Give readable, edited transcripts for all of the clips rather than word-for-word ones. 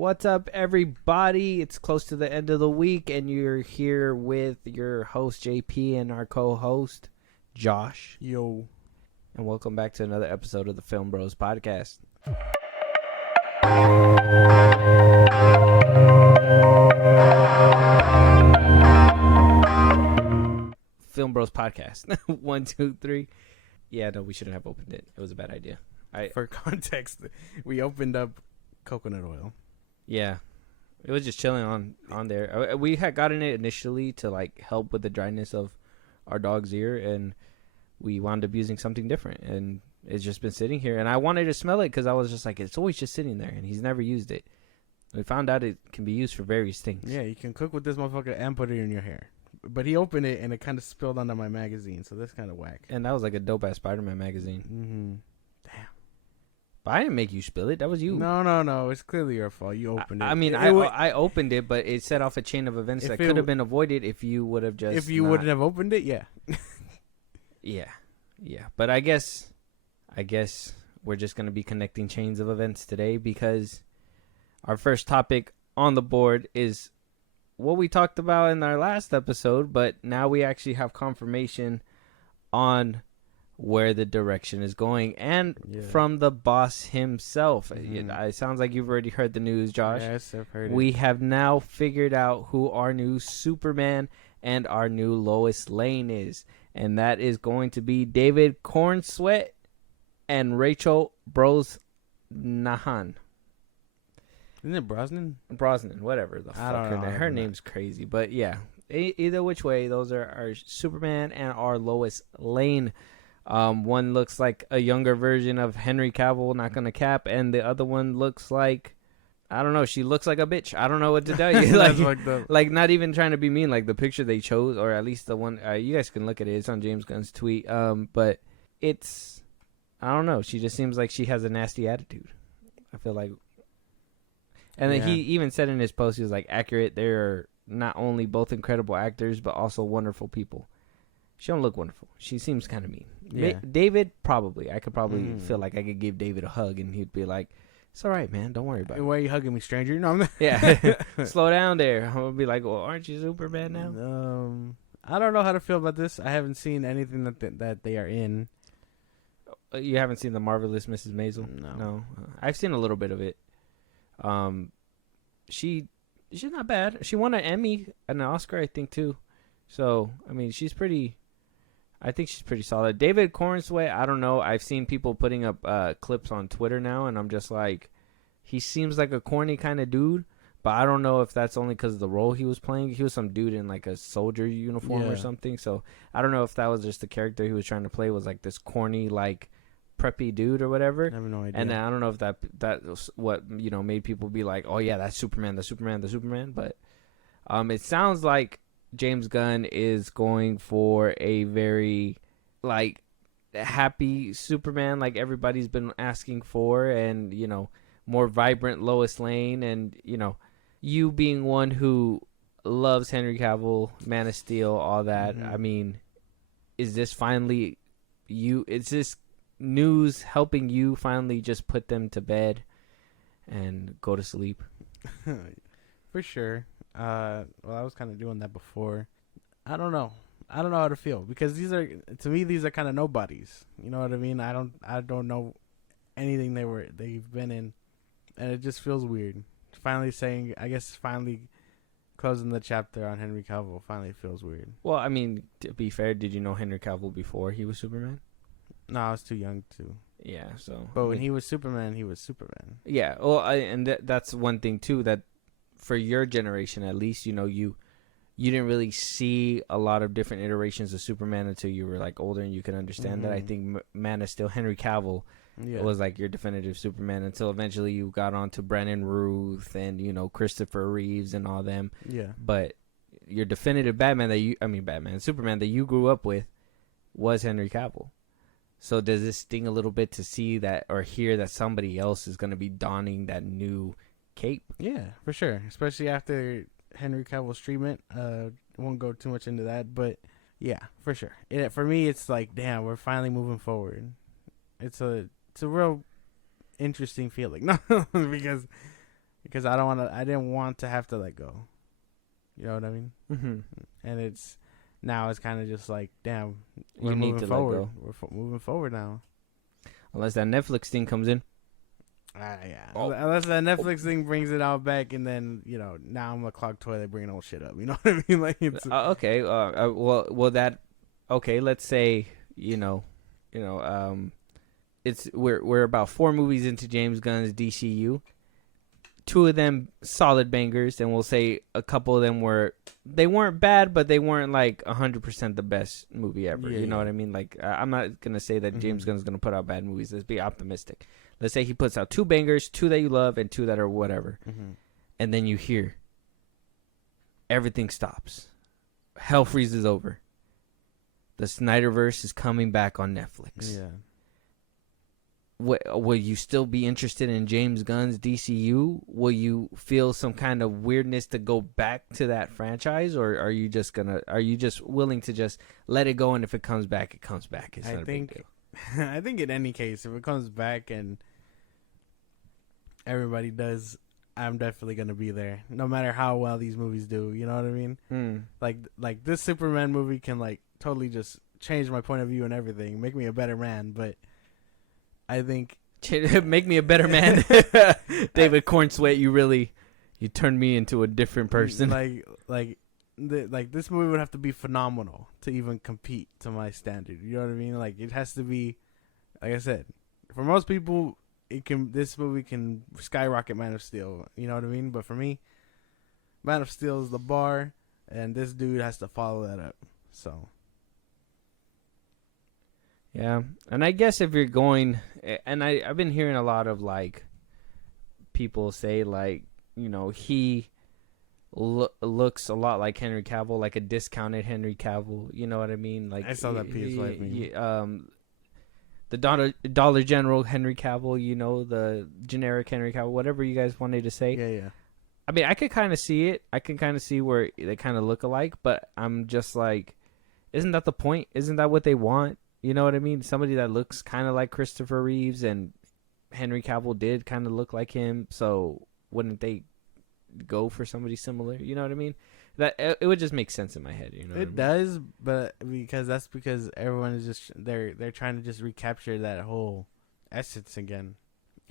What's up, everybody? It's close to the end of the week, and you're here with your host, JP, and our co-host, Josh. Yo. And welcome back to another episode of the FilmBros podcast. FilmBros podcast. 1, 2, 3. Yeah, no, we shouldn't have opened it. It was a bad idea. For context, we opened up coconut oil. Yeah. It was just chilling on there. We had gotten it initially to like help with the dryness of our dog's ear, and we wound up using something different, and it's just been sitting here. And I wanted to smell it because I was just like, it's always just sitting there, and he's never used it. We found out it can be used for various things. Yeah, you can cook with this motherfucker and put it in your hair. But he opened it and it kind of spilled onto my magazine, so that's kind of whack. And that was like a dope ass Spider-Man magazine. Mm-hmm. Damn. But I didn't make you spill it. That was you. No. It's clearly your fault. You opened it. I mean, I opened it, but it set off a chain of events that could have been avoided if you would have just. If you wouldn't have opened it, yeah. Yeah. But I guess we're just gonna be connecting chains of events today because our first topic on the board is what we talked about in our last episode, but now we actually have confirmation on where the direction is going, and from the boss himself. Mm-hmm. It sounds like you've already heard the news, Josh. Yes, I've heard it. We have now figured out who our new Superman and our new Lois Lane is, and that is going to be David Cornsweet and Rachel Brosnahan. Isn't it Brosnan? Brosnan, whatever the fuck her name. Her name's crazy, but yeah. Either which way, those are our Superman and our Lois Lane. One looks like a younger version of Henry Cavill, not gonna cap, and the other one looks like, I don't know, she looks like a bitch. I don't know what to tell you. like not even trying to be mean. Like the picture they chose, or at least the one you guys can look at it. It's on James Gunn's tweet. But it's, I don't know. She just seems like she has a nasty attitude. I feel like. And then he even said in his post, he was like, accurate. They're not only both incredible actors, but also wonderful people. She don't look wonderful. She seems kind of mean. Yeah. David, probably. I could probably feel like I could give David a hug, and he'd be like, it's all right, man. Don't worry about it. Why are you hugging me, stranger? No, I'm not. Yeah. Slow down there. I'm going to be like, well, aren't you Superman now? I don't know how to feel about this. I haven't seen anything that they are in. You haven't seen The Marvelous Mrs. Maisel? No. I've seen a little bit of it. She's not bad. She won an Emmy and an Oscar, I think, too. So, I mean, I think she's pretty solid. David Cornsweet, I don't know. I've seen people putting up clips on Twitter now, and I'm just like, he seems like a corny kind of dude, but I don't know if that's only because of the role he was playing. He was some dude in like a soldier uniform or something, so I don't know if that was just the character he was trying to play was like this corny, like, preppy dude or whatever. I have no idea. And I don't know if that was what, made people be like, oh yeah, that's Superman, the Superman, but it sounds like James Gunn is going for a very, like, happy Superman, like everybody's been asking for, and, more vibrant Lois Lane, and, you being one who loves Henry Cavill, Man of Steel, all that. Mm-hmm. I mean, is this finally is this news helping you finally just put them to bed and go to sleep? For sure. Well, I was kind of doing that before. I don't know how to feel, because these are kind of nobodies. You know what I mean? I don't know anything they've been in, and it just feels weird. Finally closing the chapter on Henry Cavill finally feels weird. Well, I mean, to be fair, did you know Henry Cavill before he was Superman? No, I was too young to. Yeah, so. But when he was Superman, he was Superman. Yeah, well, that's one thing too, that for your generation at least, you didn't really see a lot of different iterations of Superman until you were like older and you can understand that. I think Man of Steel, Henry Cavill was like your definitive Superman until eventually you got on to Brandon Routh and Christopher Reeves and all them. Yeah. But your definitive Superman that you grew up with was Henry Cavill. So does this sting a little bit to see that or hear that somebody else is going to be donning that new cape? Yeah, for sure. Especially after Henry Cavill's treatment. Won't go too much into that, but yeah, for sure. For me, it's like, damn, we're finally moving forward. It's a real interesting feeling. No, because because I didn't want to have to let go. You know what I mean? Mm-hmm. And it's kind of just like, damn, You need to forward. let go. We're moving forward now. Unless that Netflix thing comes in. Yeah. Oh. Unless that Netflix thing brings it out back, and then now I'm a clogged toilet bringing old shit up. You know what I mean? Like it's Okay. Well, that. Okay. Let's say it's we're about 4 movies into James Gunn's DCU. 2 of them solid bangers, and we'll say a couple of them weren't bad, but they weren't like 100% the best movie ever. Yeah, you know what I mean? Like I'm not gonna say that James Gunn's gonna put out bad movies. Let's be optimistic. Let's say he puts out 2 bangers, 2 that you love, and 2 that are whatever, and then you hear everything stops, hell freezes over. The Snyderverse is coming back on Netflix. Yeah. Will you still be interested in James Gunn's DCU? Will you feel some kind of weirdness to go back to that franchise, or are you just willing to just let it go, and if it comes back, it comes back? It's not a big deal. I think in any case, if it comes back and everybody does, I'm definitely gonna be there, no matter how well these movies do. You know what I mean? Like this Superman movie can like totally just change my point of view and everything, make me a better man, but I think make me a better man. David Cornsweat, you turned me into a different person. Like this movie would have to be phenomenal to even compete to my standard. You know what I mean? Like it has to be, like I said, for most people, this movie can skyrocket Man of Steel. You know what I mean? But for me, Man of Steel is the bar, and this dude has to follow that up. So. Yeah, and I guess if you're going, and I've been hearing a lot of like people say like he looks a lot like Henry Cavill, like a discounted Henry Cavill. You know what I mean? Like I saw that PS5 the Dollar General Henry Cavill. The generic Henry Cavill, whatever you guys wanted to say. Yeah. I mean, I could kind of see it. I can kind of see where they kind of look alike, but I'm just like, isn't that the point? Isn't that what they want? You know what I mean? Somebody that looks kind of like Christopher Reeves, and Henry Cavill did kind of look like him. So wouldn't they go for somebody similar? You know what I mean? That it would just make sense in my head. You know, it does, but because everyone is just they're trying to just recapture that whole essence again,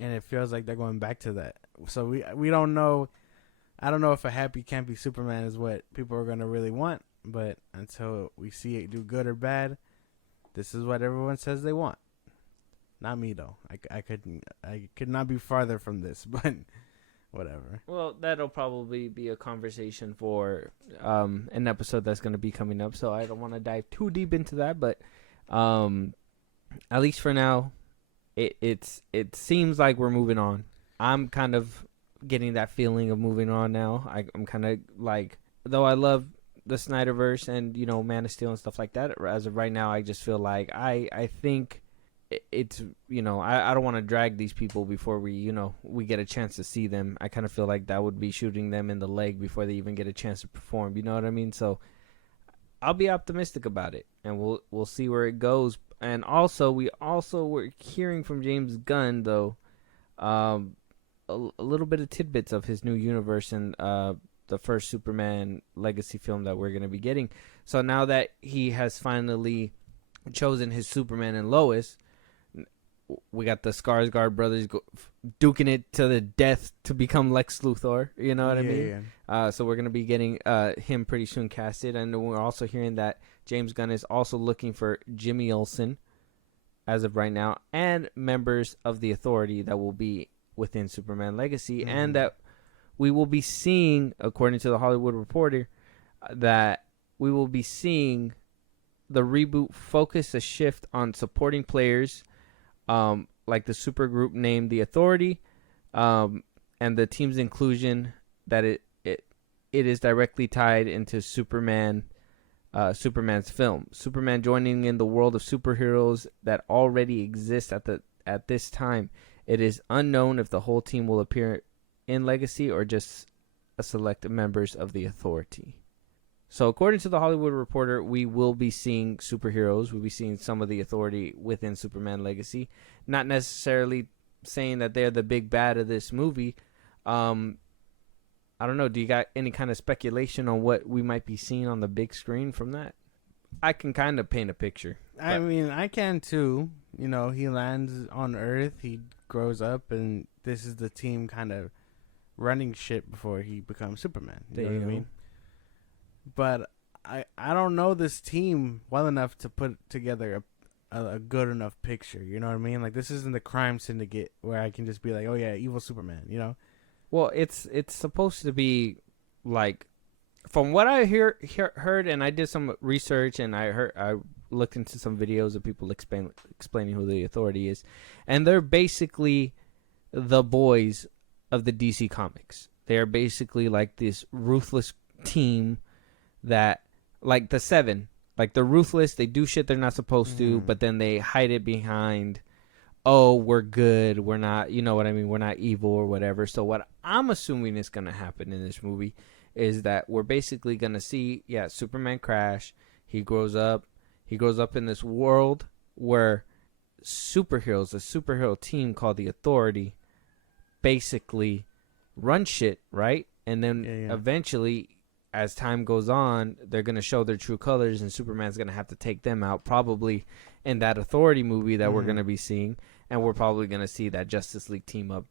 and it feels like they're going back to that. So we don't know. I don't know if a happy campy Superman is what people are gonna really want, but until we see it do good or bad. This is what everyone says they want. Not me though. I could not be farther from this, but whatever. Well, that'll probably be a conversation for an episode that's going to be coming up. So I don't want to dive too deep into that, but at least for now, it seems like we're moving on. I'm kind of getting that feeling of moving on now. I'm kind of like, though I love the Snyderverse and Man of Steel and stuff like that, as of right now I just feel like I think it's I don't want to drag these people before we get a chance to see them. I kind of feel like that would be shooting them in the leg before they even get a chance to perform, you know what I mean? So I'll be optimistic about it, and we'll see where it goes. And also we're hearing from James Gunn though a little bit of tidbits of his new universe and the first Superman legacy film that we're going to be getting. So now that he has finally chosen his Superman and Lois, we got the Skarsgård brothers duking it to the death to become Lex Luthor. You know what I mean? Yeah. So we're going to be getting him pretty soon casted. And we're also hearing that James Gunn is also looking for Jimmy Olsen as of right now, and members of the Authority that will be within Superman Legacy, and that we will be seeing, according to the Hollywood Reporter, that we will be seeing the reboot focus a shift on supporting players, like the supergroup named the Authority, and the team's inclusion that it is directly tied into Superman's film. Superman joining in the world of superheroes that already exist at this time. It is unknown if the whole team will appear in Legacy or just a select members of the Authority. So according to the Hollywood Reporter, we will be seeing superheroes. We'll be seeing some of the Authority within Superman Legacy. Not necessarily saying that they're the big bad of this movie, I don't know. Do you got any kind of speculation on what we might be seeing on the big screen from that? I can kind of paint a picture. I mean, I can too. You know, he lands on Earth, he grows up, and this is the team kind of running shit before he becomes Superman. You know what I mean? But I don't know this team well enough to put together a good enough picture. You know what I mean? Like, this isn't the crime syndicate where I can just be like, oh yeah, evil Superman. You know? Well, it's supposed to be like, from what I heard, and I did some research, and I looked into some videos of people explaining who the Authority is, and they're basically the boys of the DC Comics. They are basically like this ruthless team that, like the Seven, like they're ruthless. They do shit they're not supposed to, but then they hide it behind, oh, we're good. We're not, you know what I mean? We're not evil or whatever. So what I'm assuming is going to happen in this movie is that we're basically going to see, Superman crash. He grows up. He grows up in this world where superheroes, a superhero team called the Authority, basically run shit, right? And then eventually, as time goes on, they're going to show their true colors, and Superman's going to have to take them out, probably in that Authority movie that we're going to be seeing. And we're probably going to see that Justice League team up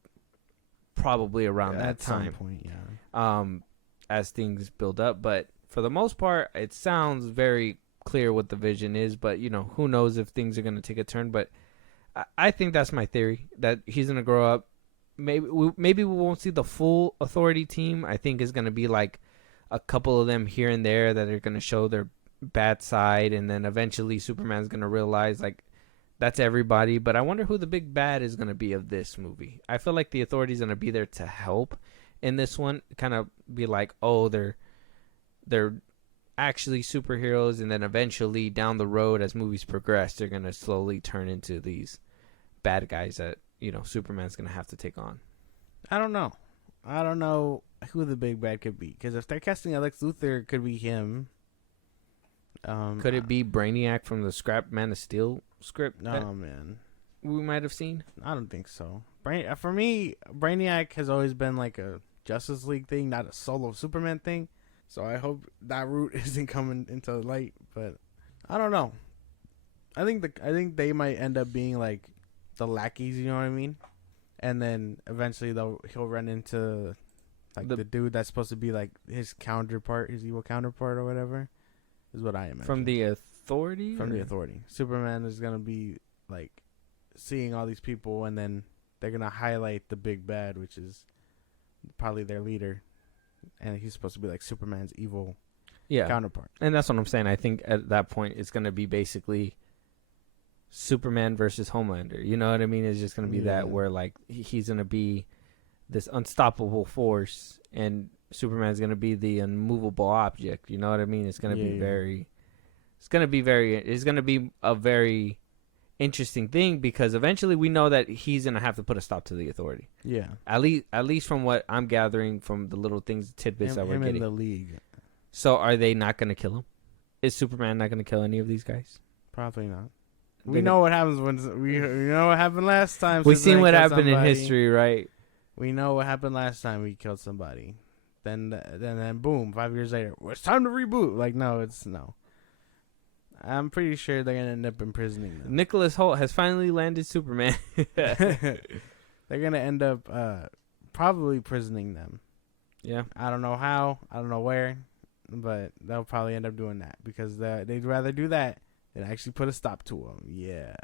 probably around that time. At some point, as things build up. But for the most part, it sounds very clear what the vision is. But, you know, who knows if things are going to take a turn. But I think that's my theory, that he's going to grow up. Maybe we won't see the full Authority team. I think it's going to be like a couple of them here and there that are going to show their bad side. And then eventually Superman's going to realize, like, that's everybody. But I wonder who the big bad is going to be of this movie. I feel like the Authority is going to be there to help in this one, kind of be like, oh, they're actually superheroes, and then eventually down the road, as movies progress, they're going to slowly turn into these bad guys that, you know, Superman's going to have to take on. I don't know who the big bad could be, because if they're casting Lex Luthor, it could be him. Could it be Brainiac from the Scrap Man of Steel script? No, man. We might have seen? I don't think so. For me, Brainiac has always been like a Justice League thing, not a solo Superman thing. So I hope that route isn't coming into light. But I don't know. I think they might end up being like the lackeys. You know what I mean? And then eventually he'll run into like the dude that's supposed to be like his counterpart, his evil counterpart or whatever. Is what I imagine. From the Authority? From the Authority. Superman is gonna be like seeing all these people, and then they're gonna highlight the big bad, which is probably their leader, and he's supposed to be like Superman's evil counterpart. And that's what I'm saying. I think at that point it's gonna be basically Superman versus Homelander. You know what I mean? It's just gonna be that, where like he's gonna be this unstoppable force, and Superman's gonna be the unmovable object. You know what I mean? It's gonna be it's gonna be a very interesting thing, because eventually we know that he's gonna have to put a stop to the Authority. Yeah. At least from what I'm gathering from the little things, tidbits that we're getting. In the League. So are they not gonna kill him? Is Superman not gonna kill any of these guys? Probably not. We know what happens when we know what happened last time. We've seen what happened in history, right? We know what happened last time we killed somebody. Then boom, 5 years later, well, it's time to reboot. Like, no. I'm pretty sure they're gonna end up imprisoning them. Nicholas Hoult has finally landed Superman. They're gonna end up probably imprisoning them. Yeah. I don't know how. I don't know where, but they'll probably end up doing that, because they'd rather do that than actually put a stop to them. Yeah.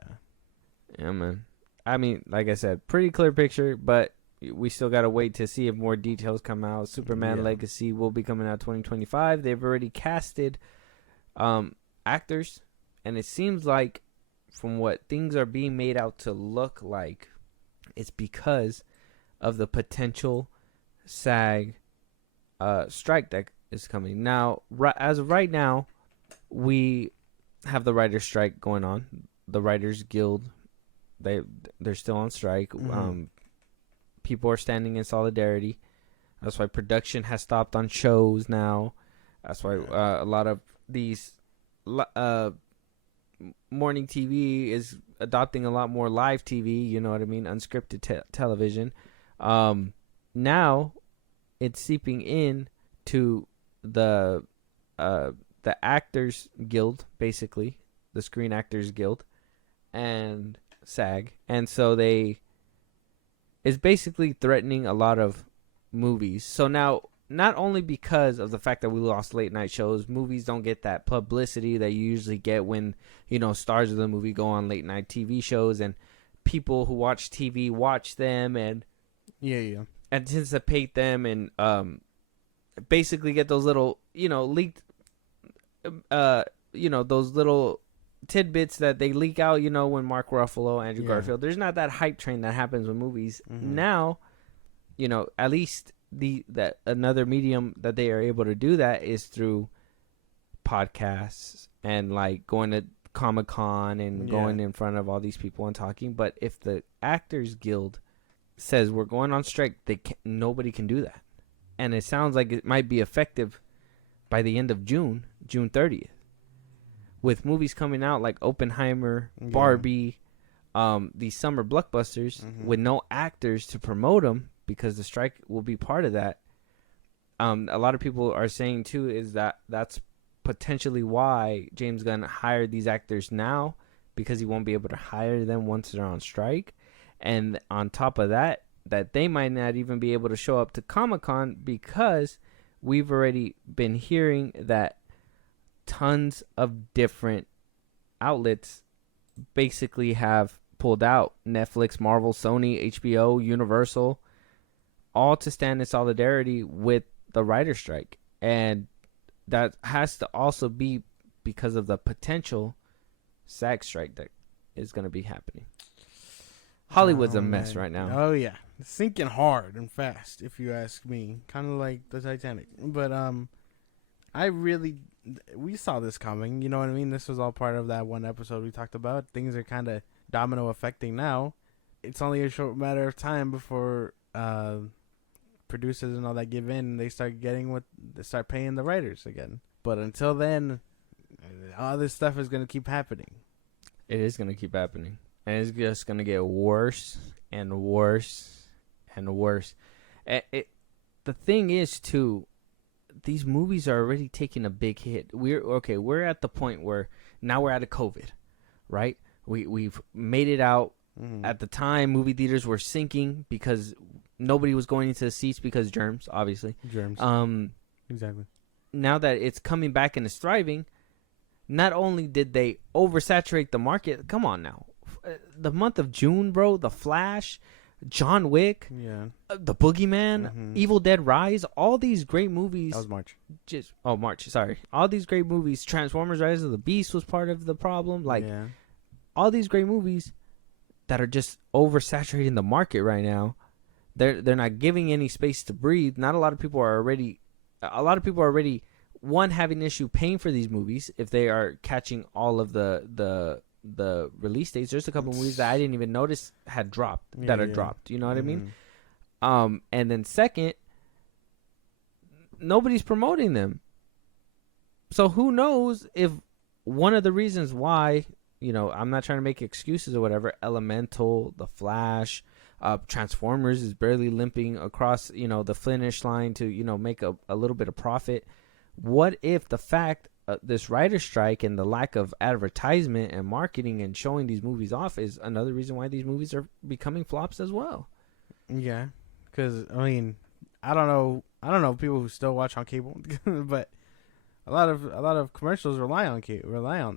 Yeah, man. I mean, like I said, pretty clear picture, but we still gotta wait to see if more details come out. Superman Legacy will be coming out 2025. They've already casted actors, and it seems like, from what things are being made out to look like, it's because of the potential SAG strike that is coming. Now, as of right now, we have the writer's strike going on. The Writers Guild, they're still on strike. People are standing in solidarity. That's why production has stopped on shows now. That's why a lot of these morning TV is adopting a lot more live TV. You know what I mean? Unscripted television. Now, it's seeping in to the Actors Guild, basically, the Screen Actors Guild, and SAG, and so it's basically threatening a lot of movies. So now, not only because of the fact that we lost late night shows, movies don't get that publicity that you usually get when, stars of the movie go on late night TV shows, and people who watch TV watch them and anticipate them, and basically get those little, leaked, those little tidbits that they leak out, when Mark Ruffalo, Andrew Garfield. There's not that hype train that happens with movies. Now, at least that another medium that they are able to do that is through podcasts and like going to Comic-Con and going in front of all these people and talking. But if the Actors Guild says we're going on strike, nobody can do that. And it sounds like it might be effective by the end of June 30th. With movies coming out like Oppenheimer, Barbie, these summer blockbusters with no actors to promote them, because the strike will be part of that. A lot of people are saying too is that's potentially why James Gunn hired these actors now, because he won't be able to hire them once they're on strike. And on top of that they might not even be able to show up to Comic-Con, because we've already been hearing that tons of different outlets basically have pulled out. Netflix, Marvel, Sony, HBO, Universal, all to stand in solidarity with the writer's strike. And that has to also be because of the potential SAG strike that is going to be happening. Hollywood's a mess right now. Oh, yeah. It's sinking hard and fast, if you ask me. Kind of like the Titanic. But we saw this coming. You know what I mean? This was all part of that one episode we talked about. Things are kind of domino affecting now. It's only a short matter of time before producers and all that give in, and they start paying the writers again. But until then, all this stuff is going to keep happening. It is going to keep happening. And it's just going to get worse and worse and worse. The thing is, too, these movies are already taking a big hit. We're at the point where now we're out of COVID, right? We've made it out. At the time, movie theaters were sinking because nobody was going into the seats because germs, obviously. Exactly. Now that it's coming back and it's thriving, not only did they oversaturate the market, come on now. The month of June, bro, The Flash, John Wick, The Boogeyman, Evil Dead Rise, all these great movies. That was March. March, sorry. All these great movies. Transformers Rise of the Beast was part of the problem. All these great movies that are just oversaturating the market right now. They're not giving any space to breathe. A lot of people are already one, having an issue paying for these movies if they are catching all of the release dates. There's a couple movies that I didn't even notice had dropped dropped. You know what I mean? And then second, nobody's promoting them. So who knows if one of the reasons why, I'm not trying to make excuses or whatever, Elemental, The Flash, Transformers is barely limping across, the finish line to, make a little bit of profit. What if the fact this writer strike and the lack of advertisement and marketing and showing these movies off is another reason why these movies are becoming flops as well? Yeah, because I don't know people who still watch on cable, but a lot of commercials rely on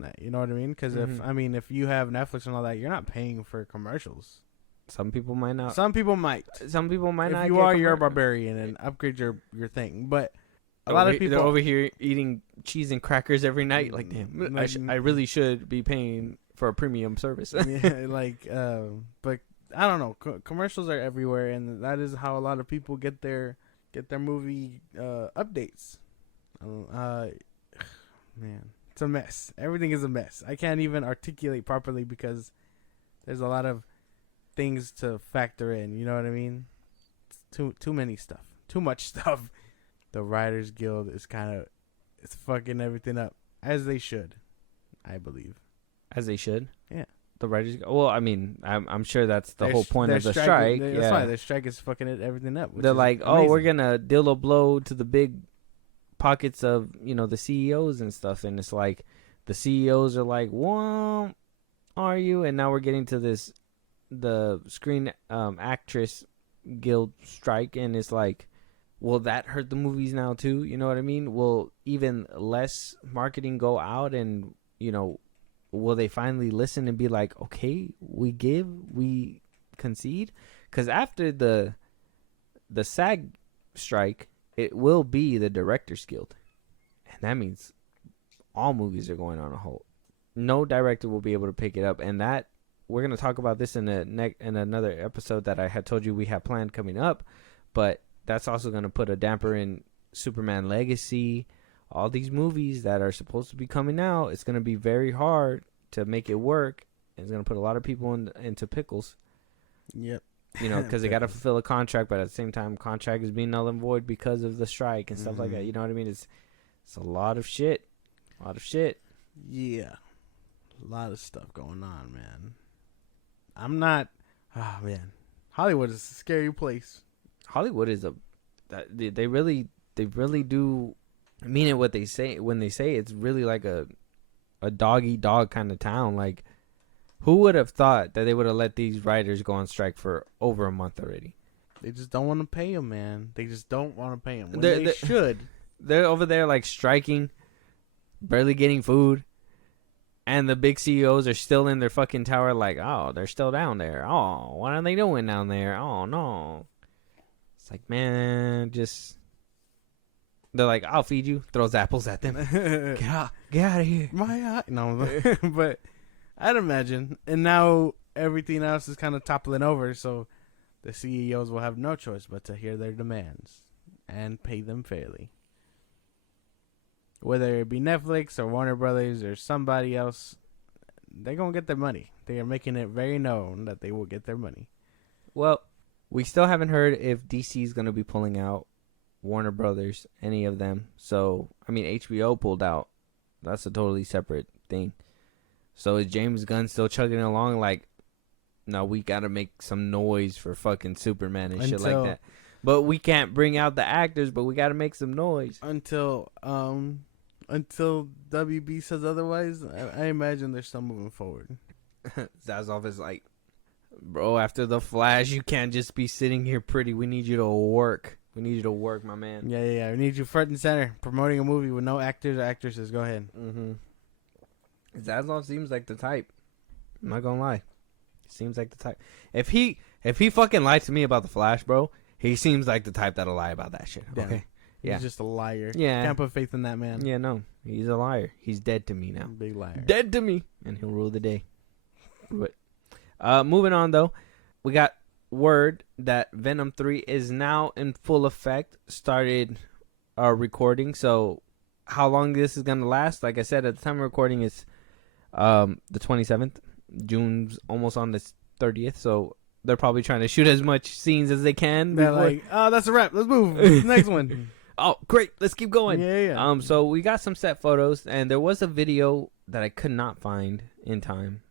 that. You know what I mean? Because if you have Netflix and all that, you're not paying for commercials. Some people might not. Some people might. Not. If you are, you're a barbarian and upgrade your thing. But a lot of people they're over here eating cheese and crackers every night. Like, damn, I really should be paying for a premium service. Yeah, but I don't know. Commercials are everywhere, and that is how a lot of people get their movie updates. Man, it's a mess. Everything is a mess. I can't even articulate properly because there's a lot of things to factor in. You know what I mean? It's too many stuff. Too much stuff. The Writers Guild is it's fucking everything up, as they should, I believe. As they should? Yeah. The writers. Well, I mean, I'm sure that's the whole point of the strike. strike. That's why the strike is fucking everything up. They're like, oh, we're gonna deal a blow to the big pockets of the CEOs and stuff, and it's like the CEOs are like, well, are you? And now we're getting to the Screen Actress Guild strike, and it's like, will that hurt the movies now too? You know what I mean? Will even less marketing go out, and will they finally listen and be like, okay, we concede? Because after the SAG strike, it will be the Directors Guild, and that means all movies are going on a hold. No director will be able to pick it up, and that we're gonna talk about this in another episode that I had told you we have planned coming up, but that's also gonna put a damper in Superman Legacy. All these movies that are supposed to be coming out, it's going to be very hard to make it work. It's going to put a lot of people into pickles. Yep. Because they got to fulfill a contract, but at the same time, contract is being null and void because of the strike and stuff like that. You know what I mean? It's a lot of shit. A lot of shit. Yeah. A lot of stuff going on, man. I'm not... Oh, man. Hollywood is a scary place. Hollywood is they really do... mean it what they say when they say it's really like a dog eat dog kind of town. Like, who would have thought that they would have let these writers go on strike for over a month already? They just don't want to pay them, man. They just don't want to pay them. They should. They're over there like striking, barely getting food, and the big CEOs are still in their fucking tower. Like, oh, they're still down there. Oh, what are they doing down there? Oh no. It's like, man, just. They're like, I'll feed you. Throws apples at them. Get out of here. No, but I'd imagine. And now everything else is kind of toppling over, so the CEOs will have no choice but to hear their demands and pay them fairly. Whether it be Netflix or Warner Brothers or somebody else, they're going to get their money. They are making it very known that they will get their money. Well, we still haven't heard if DC is going to be pulling out. Warner Brothers, any of them. So, I mean, HBO pulled out. That's a totally separate thing. So, is James Gunn still chugging along like, no, we got to make some noise for fucking Superman and shit like that. But we can't bring out the actors, but we got to make some noise. Until WB says otherwise, I imagine they're still moving forward. Zazoff is like, bro, after The Flash, you can't just be sitting here pretty. We need you to work. We need you to work, my man. Yeah. We need you front and center, promoting a movie with no actors or actresses. Go ahead. Zaslav seems like the type. I'm not gonna lie. Seems like the type. If he fucking lied to me about the Flash, bro, he seems like the type that'll lie about that shit. Damn. Okay. He's just a liar. Yeah. Can't put faith in that man. Yeah, no. He's a liar. He's dead to me now. Big liar. Dead to me. And he'll rule the day. But moving on though. We got word that Venom 3 is now in full effect. Started recording. So how long this is gonna last? Like I said, at the time of recording it's the 27th. June's almost on the 30th, so they're probably trying to shoot as much scenes as they can. They're like, oh, that's a wrap. Let's move. Next one. Oh, great. Let's keep going. Yeah. So we got some set photos, and there was a video that I could not find in time.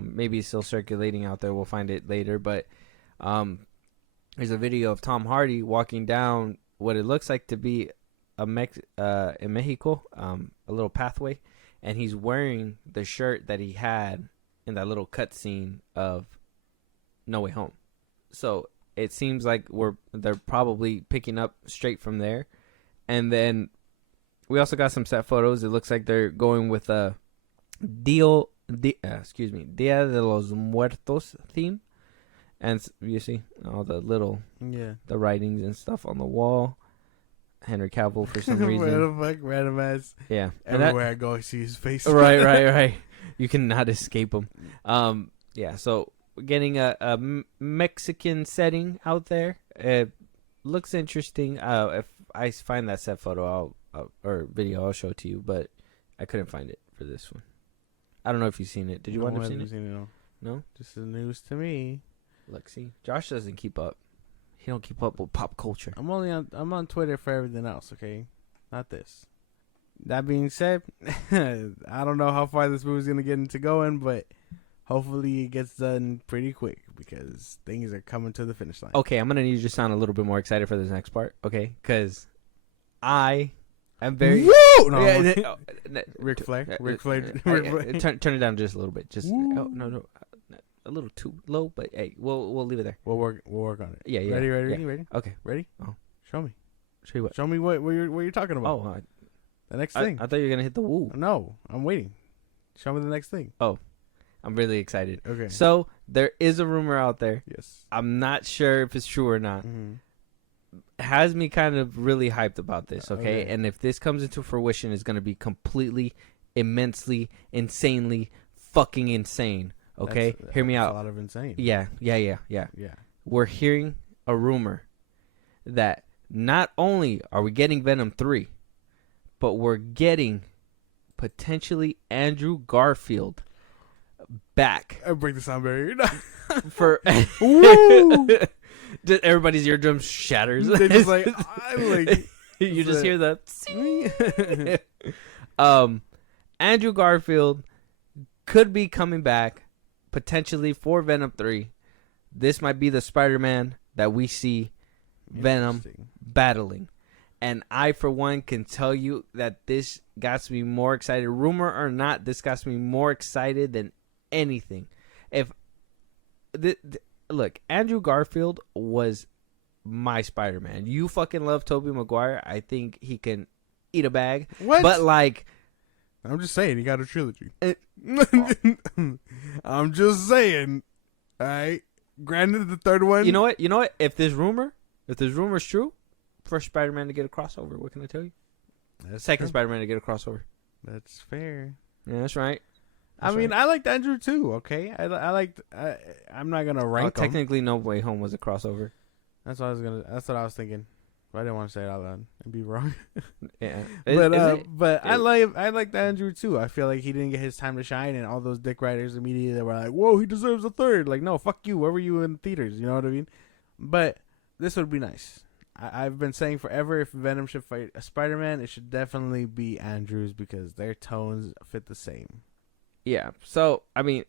Maybe it's still circulating out there. We'll find it later, but there's a video of Tom Hardy walking down what it looks like to be in Mexico, a little pathway, and he's wearing the shirt that he had in that little cutscene of No Way Home. So it seems like they're probably picking up straight from there. And then we also got some set photos. It looks like they're going with a Dia de los Muertos theme. And you see all the little the writings and stuff on the wall. Henry Cavill for some reason. Where the fuck, random ass. Yeah. Everywhere I go, I see his face. Right. You cannot escape him. Yeah, so we're getting a Mexican setting out there. It looks interesting. If I find that set photo or video, I'll show it to you, but I couldn't find it for this one. I don't know if you've seen it. Did you want to see it? No? Just the news to me. Look, see, Josh doesn't keep up. He don't keep up with pop culture. I'm on Twitter for everything else, okay? Not this. That being said, I don't know how far this movie's gonna get into going, but hopefully it gets done pretty quick because things are coming to the finish line. Okay, I'm gonna need you to sound a little bit more excited for this next part, okay? Because I'm very. Woo! No, Yeah, Ric Flair. Turn it down just a little bit. Just no, a little too low. But hey, we'll leave it there. We'll work on it. Yeah, yeah. Ready? Okay, ready? Oh, show me. show you what? Show me what you're talking about. Oh, the next thing. I thought you were gonna hit the woo. No, I'm waiting. Show me the next thing. Oh, I'm really excited. Okay. So there is a rumor out there. Yes. I'm not sure if it's true or not. Mm-hmm. Has me kind of really hyped about this, okay? And if this comes into fruition, it's going to be completely, immensely, insanely, fucking insane, okay? Hear me out. A lot of insane. Yeah. We're hearing a rumor that not only are we getting Venom 3, but we're getting potentially Andrew Garfield back. I break the sound barrier. For Woo! Everybody's eardrums shatters. They're just like, you just hear the Andrew Garfield could be coming back potentially for Venom 3. This might be the Spider-Man that we see Venom battling. And I, for one, can tell you that this got me more excited. Rumor or not, this got me more excited than anything. Look, Andrew Garfield was my Spider-Man. You fucking love Tobey Maguire. I think he can eat a bag. What? But, like... I'm just saying, he got a trilogy. I'm just saying. All right? Granted, the third one... You know what? If this rumor's true, first Spider-Man to get a crossover. What can I tell you? Second Spider-Man to get a crossover. That's fair. Yeah, that's right. I mean, I liked Andrew too. Okay, I'm not gonna rank. Technically, No Way Home was a crossover. That's what I was thinking. But I didn't want to say it out loud and be wrong. Yeah, I liked Andrew too. I feel like he didn't get his time to shine, and all those dick writers immediately were like, "Whoa, he deserves a third." Like, no, fuck you. Where were you in theaters? You know what I mean? But this would be nice. I've been saying forever, if Venom should fight a Spider-Man, it should definitely be Andrew's because their tones fit the same. Yeah, so, I mean,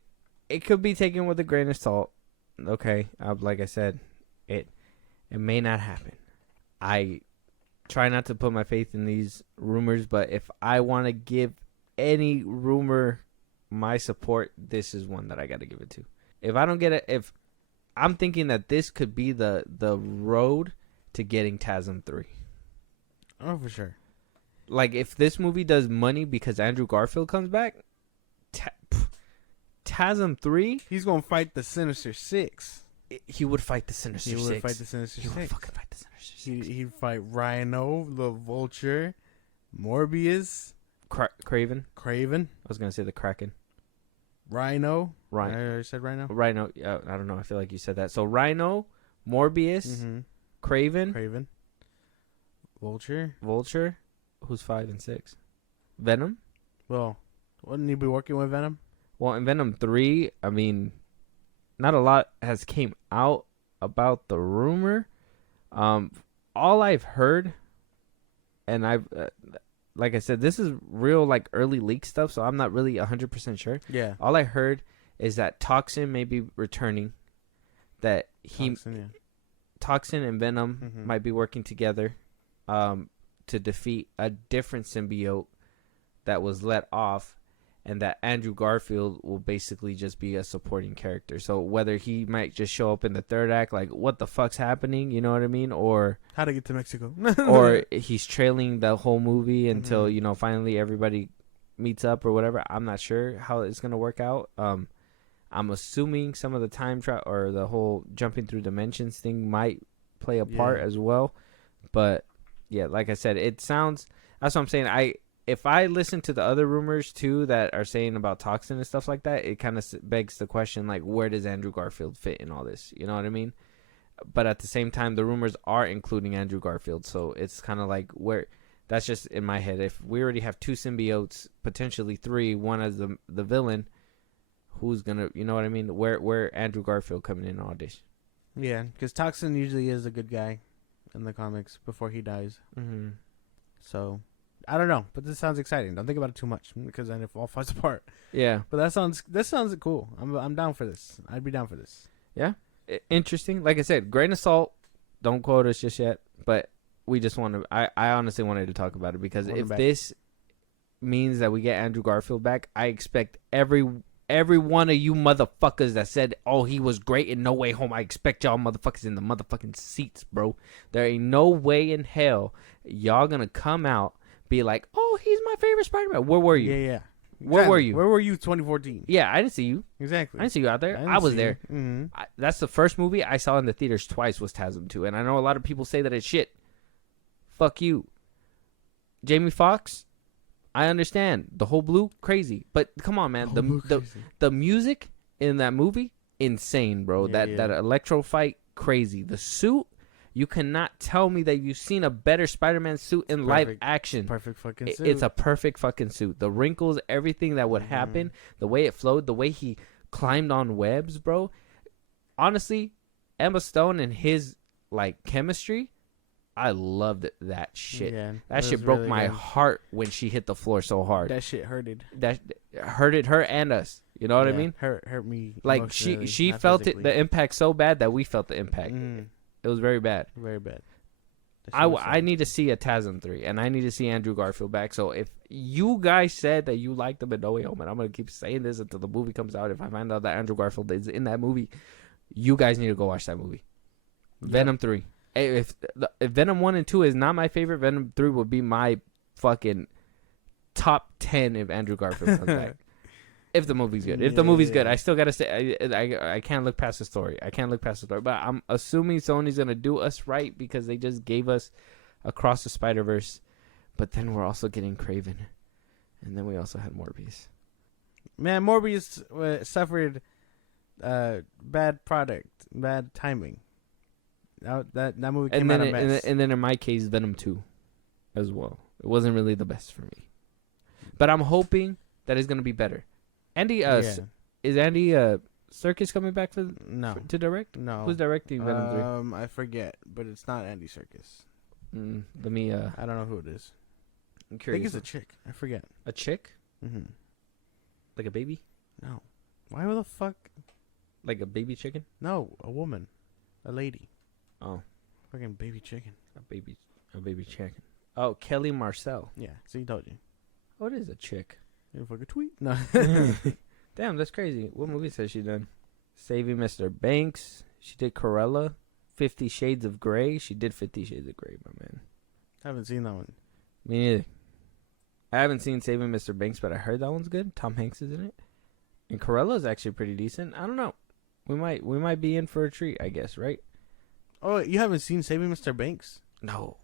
it could be taken with a grain of salt. Okay, like I said, it may not happen. I try not to put my faith in these rumors, but if I want to give any rumor my support, this is one that I got to give it to. If I don't get it, if I'm thinking that this could be the road to getting TASM 3. Oh, for sure. Like, if this movie does money because Andrew Garfield comes back, TASM 3, he's gonna fight the Sinister Six. He would fight the Sinister Six. He would fight the Sinister Six. He would fucking fight the Sinister Six. He'd fight Rhino, the Vulture, Morbius, Craven. I was gonna say the Kraken. Rhino. Rhino. I said Rhino. Rhino. I don't know. I feel like you said that. So Rhino, Morbius, Craven. Vulture. Who's 5 and 6? Venom. Well, wouldn't he be working with Venom? Well, in Venom 3, I mean, not a lot has came out about the rumor. All I've heard, and I've, like I said, this is real, like, early leak stuff, so I'm not really 100% sure. Yeah. All I heard is that Toxin may be returning, that Toxin and Venom might be working together to defeat a different symbiote that was let off, and that Andrew Garfield will basically just be a supporting character. So whether he might just show up in the third act, like, what the fuck's happening, you know what I mean? Or how to get to Mexico. Or he's trailing the whole movie until, you know, finally everybody meets up or whatever. I'm not sure how it's going to work out. I'm assuming some of the time or the whole jumping through dimensions thing might play a part as well. But yeah, like I said, it sounds, that's what I'm saying. If I listen to the other rumors too that are saying about Toxin and stuff like that, it kind of begs the question, like, where does Andrew Garfield fit in all this? You know what I mean? But at the same time, the rumors are including Andrew Garfield, so it's kind of like, where, that's just in my head. If we already have 2 symbiotes, potentially 3, one as the villain, who's gonna, you know what I mean? Where Andrew Garfield coming in all this? Yeah, because Toxin usually is a good guy in the comics before he dies. Mm-hmm. So I don't know, but this sounds exciting. Don't think about it too much because then it all falls apart. Yeah. But this sounds cool. I'm down for this. I'd be down for this. Yeah. Interesting. Like I said, grain of salt. Don't quote us just yet, but we just want to. I honestly wanted to talk about it because if this means that we get Andrew Garfield back, I expect every one of you motherfuckers that said, "Oh, he was great in No Way Home," I expect y'all motherfuckers in the motherfucking seats, bro. There ain't no way in hell y'all gonna come out be like, "Oh, he's my favorite Spider-Man." Where were you? Yeah. Where were you? Where were you 2014? Yeah, I didn't see you. Exactly. I didn't see you out there. I was there. Mm-hmm. That's the first movie I saw in the theaters twice was TASM 2. And I know a lot of people say that it's shit. Fuck you. Jamie Foxx, I understand. The whole blue, crazy. But come on, man. The music in that movie, insane, bro. That electro fight, crazy. The suit, you cannot tell me that you've seen a better Spider-Man suit in live action. Perfect fucking suit. It's a perfect fucking suit. The wrinkles, everything that would happen, the way it flowed, the way he climbed on webs, bro. Honestly, Emma Stone and his like chemistry, I loved that shit. Yeah, that shit broke really my heart when she hit the floor so hard. That shit hurted. That hurted her and us. You know what I mean? Hurt me. Like she felt the impact so bad that we felt the impact. It was very bad. Very bad. I need to see a TASM 3, and I need to see Andrew Garfield back. So if you guys said that you liked him in No Way Home, and I'm going to keep saying this until the movie comes out, if I find out that Andrew Garfield is in that movie, you guys need to go watch that movie. Yep. Venom 3. If Venom 1 and 2 is not my favorite, Venom 3 would be my fucking top 10 if Andrew Garfield comes back. If the movie's good. If the movie's good. I still got to say, I can't look past the story. But I'm assuming Sony's going to do us right because they just gave us Across the Spider-Verse. But then we're also getting Kraven. And then we also had Morbius. Man, Morbius suffered bad product, bad timing. That movie came out a mess. And then in my case, Venom 2 as well. It wasn't really the best for me. But I'm hoping that it's going to be better. Andy, is Andy Serkis coming back to direct? No. Who's directing Venom 3? I forget, but it's not Andy Serkis. Let me. I don't know who it is. I'm curious. I think it's a chick. I forget. A chick? Mm-hmm. Like a baby? No. Why the fuck? Like a baby chicken? No, a woman, a lady. Oh, fucking baby chicken. A baby chicken. Oh, Kelly Marcel. Yeah. So he told you. Oh, it is a chick. You fucking tweet. No. Damn, that's crazy. What movies has she done? Saving Mr. Banks. She did Cruella. 50 Shades of Grey. She did 50 Shades of Grey, my man. I haven't seen that one. Me neither. I haven't seen Saving Mr. Banks, but I heard that one's good. Tom Hanks is in it. And Cruella's actually pretty decent. I don't know. We might be in for a treat, I guess, right? Oh, you haven't seen Saving Mr. Banks? No.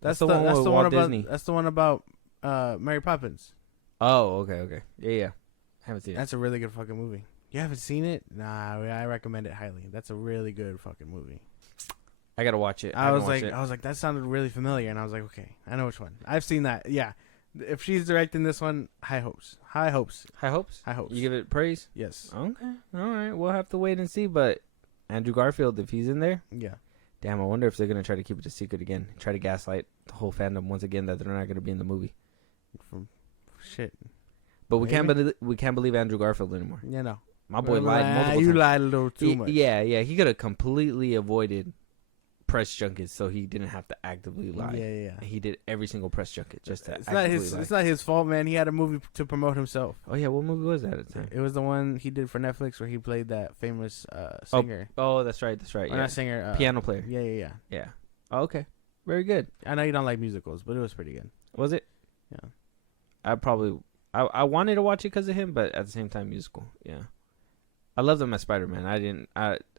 That's the one with Walt Disney. That's the one about Mary Poppins. Oh, okay. Yeah. I haven't seen it. That's a really good fucking movie. You haven't seen it? Nah, I recommend it highly. That's a really good fucking movie. I gotta watch it. I was like, that sounded really familiar, and I was like, okay, I know which one. I've seen that. Yeah, if she's directing this one, high hopes. You give it praise? Yes. Okay. All right. We'll have to wait and see. But Andrew Garfield, if he's in there, yeah. Damn, I wonder if they're gonna try to keep it a secret again. Try to gaslight the whole fandom once again that they're not gonna be in the movie. Shit. But we can't believe Andrew Garfield anymore. Yeah, no. My boy lied multiple times. You lied a little too much. Yeah. He could have completely avoided press junkets, so he didn't have to actively lie. Yeah. He did every single press junket just to. It's not his fault, man. He had a movie to promote himself. Oh yeah, what movie was that at the time? It was the one he did for Netflix where he played that famous singer. Oh, that's right. Or not singer. Piano player. Yeah. Oh, okay. Very good. I know you don't like musicals, but it was pretty good. Was it? Yeah. I wanted to watch it because of him, but at the same time, musical. Yeah. I love him as Spider-Man.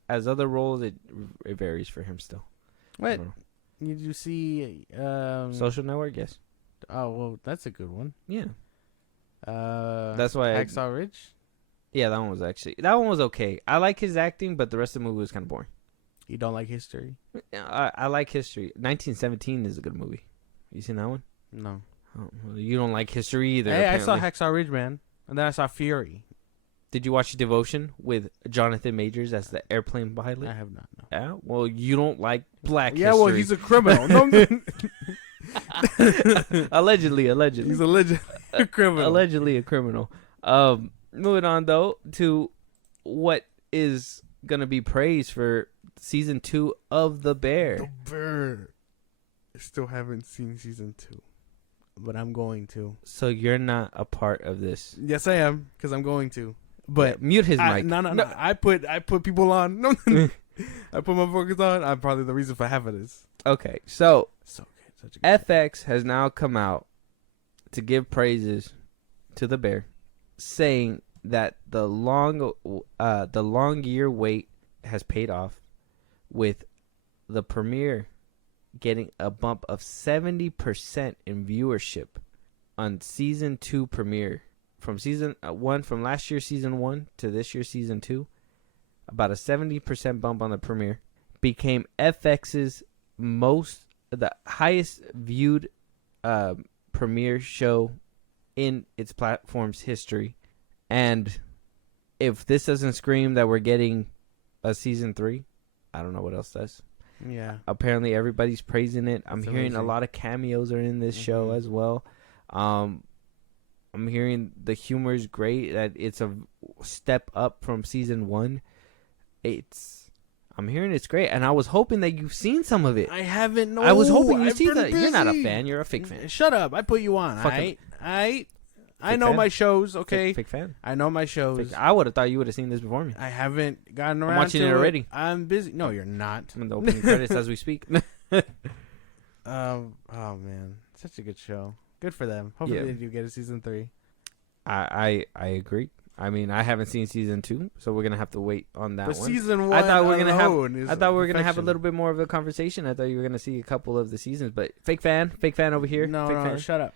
As other roles, it varies for him still. What? Did you see Social Network? Yes. Oh, well, that's a good one. Yeah. That's why Hacksaw Ridge? Yeah, that one was okay. I like his acting, but the rest of the movie was kind of boring. You don't like history? I like history. 1917 is a good movie. You seen that one? No. Oh, well, you don't like history either. Hey, apparently. I saw Hacksaw Ridge, man. And then I saw Fury. Did you watch Devotion with Jonathan Majors as the airplane pilot? I have not. No. Yeah. Well, you don't like black history. Yeah, well, he's a criminal. No. Allegedly. He's allegedly a criminal. Allegedly a criminal. Moving on though to what is gonna be praised for season 2 of The Bear. The Bear. I still haven't seen season 2, but I'm going to. So you're not a part of this? Yes, I am, because I'm going to. But mute his mic. No. I put people on. No. I put my focus on. I'm probably the reason for half of this. Okay, so good. Such a good FX has now come out to give praises to The Bear, saying that the long year wait has paid off, with the premiere getting a bump of 70% in viewership on season 2 premiere from season 1, from last year's season 1 to this year's season 2. About a 70% bump on the premiere, became FX's the highest viewed premiere show in its platform's history. And if this doesn't scream that we're getting a season 3, I don't know what else does. Yeah. Apparently everybody's praising it. I'm It's hearing amazing. a lot of cameos are in this show as well. I'm hearing the humor is great, that it's a step up from season 1. I'm hearing it's great, and I was hoping that you've seen some of it. I haven't. No, I was hoping you I've see been that. You're not a busy. fan. You're a fake fan. Shut up. I put you on. Fucking- I know fan? my shows, okay? Fake fan. I know my shows. I would have thought you would have seen this before me. I haven't gotten around watching to it already. I'm busy. No, you're not. I'm in the opening credits as we speak. Oh man, such a good show. Good for them. Hopefully they do get a season 3. I agree. I mean, I haven't seen season 2, so we're gonna have to wait on that But one. season 1, I thought we were gonna have. is I thought we were gonna have a perfection. little bit more of a conversation. I thought you were gonna see a couple of the seasons, but fake fan over here. No, fake no, fan. shut up.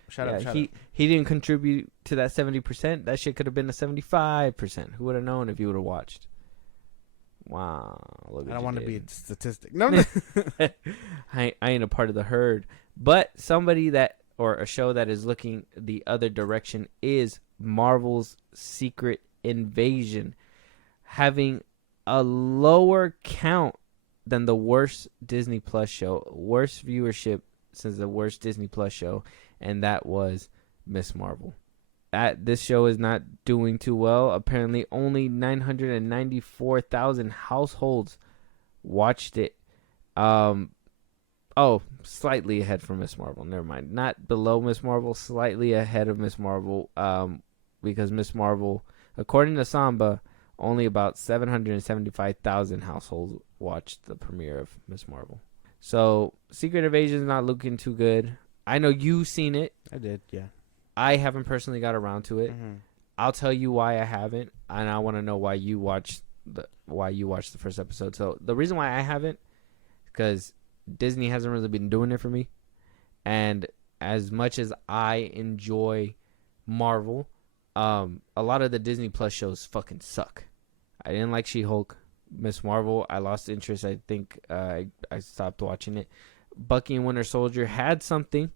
He didn't contribute to that 70%. That shit could have been a 75%. Who would have known if you would have watched? Wow. Look I don't want to be a statistic. No. I ain't a part of the herd. But somebody that, or a show that is looking the other direction, is Marvel's Secret Invasion, having a lower count than the worst Disney Plus show, worst viewership since the worst Disney Plus show, and that was Miss Marvel. This show is not doing too well. Apparently, only 994,000 households watched it. Slightly ahead from Miss Marvel. Never mind. Not below Miss Marvel, slightly ahead of Miss Marvel. Because Miss Marvel, according to Samba, only about 775,000 households watched the premiere of Miss Marvel. So, Secret Invasion is not looking too good. I know you've seen it. I did, yeah. I haven't personally got around to it. Mm-hmm. I'll tell you why I haven't, and I want to know why you watched the first episode. So the reason why I haven't, because Disney hasn't really been doing it for me, and as much as I enjoy Marvel, a lot of the Disney Plus shows fucking suck. I didn't like She-Hulk. Miss Marvel, I lost interest. I think I stopped watching it. Bucky and Winter Soldier had something,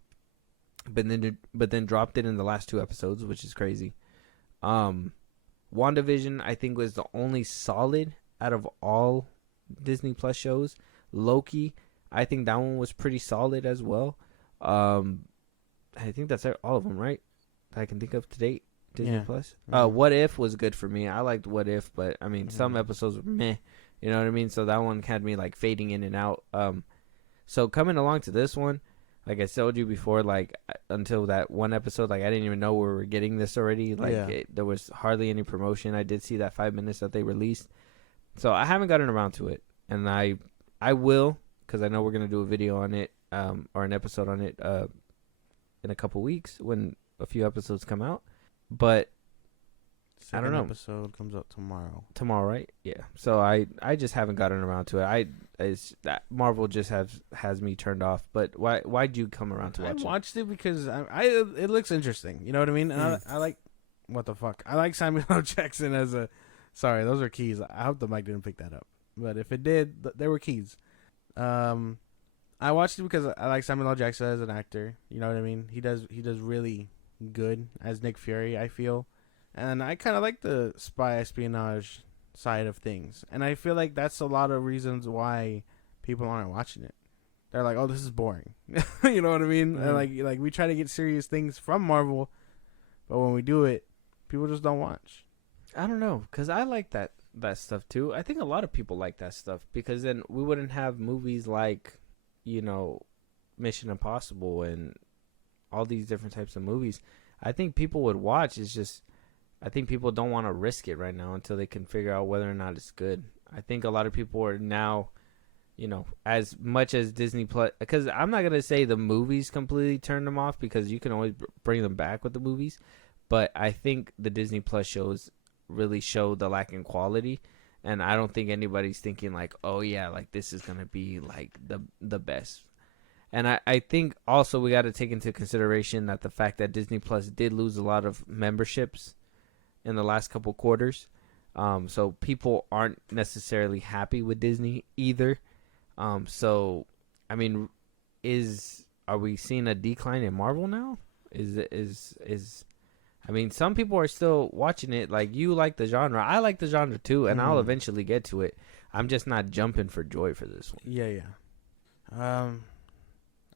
but then dropped it in the last 2 episodes, which is crazy. WandaVision, I think, was the only solid out of all Disney Plus shows. Loki, I think that one was pretty solid as well. I think that's all of them, right? That I can think of to date. Disney Plus. What If was good for me. I liked What If, but I mean, some episodes were meh. You know what I mean? So that one had me like fading in and out. So coming along to this one, like I told you before, like until that one episode, like I didn't even know we were getting this already. Like there was hardly any promotion. I did see that 5 minutes that they released, so I haven't gotten around to it, and I will, because I know we're gonna do a video on it, or an episode on it, in a couple weeks when a few episodes come out. But I don't know. Episode comes out tomorrow. Tomorrow, right? Yeah. So I just haven't gotten around to it. That Marvel just has me turned off. But why'd you come around to watch it? I watched it because it looks interesting. You know what I mean? And I like, what the fuck? I like Samuel L. Jackson as a. Sorry, those are keys. I hope the mic didn't pick that up. But if it did, there were keys. I watched it because I like Samuel L. Jackson as an actor. You know what I mean? He does really good as Nick Fury, I feel. And I kind of like the spy espionage side of things. And I feel like that's a lot of reasons why people aren't watching it. they're like, oh, this is boring. You know what I mean? And like we try to get serious things from Marvel, but when we do it, people just don't watch. I don't know, because I like that stuff too. I think a lot of people like that stuff, because then we wouldn't have movies like, you know, Mission Impossible and all these different types of movies. I think people would watch. It's just, I think people don't want to risk it right now until they can figure out whether or not it's good. I think a lot of people are now, you know, as much as Disney Plus, because I'm not going to say the movies completely turned them off, because you can always bring them back with the movies. But I think the Disney Plus shows really show the lack in quality. And I don't think anybody's thinking like, oh yeah, like this is going to be like the best. And I think also we got to take into consideration that the fact that Disney Plus did lose a lot of memberships in the last couple quarters. So people aren't necessarily happy with Disney either. So, I mean, are we seeing a decline in Marvel now? I mean, some people are still watching it. Like, you like the genre. I like the genre too, and I'll eventually get to it. I'm just not jumping for joy for this one. Yeah.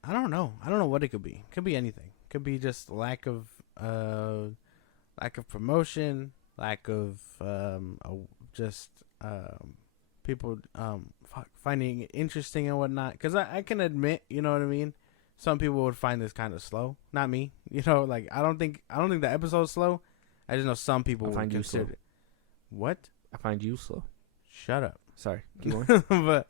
I don't know. I don't know what it could be. It could be anything. It could be just lack of promotion, lack of people finding it interesting and whatnot. Because I can admit, you know what I mean, some people would find this kind of slow. Not me. You know, like I don't think the episode's slow. I just know some people would find you slow. It. What? I find you slow. Shut up. Sorry. Keep going.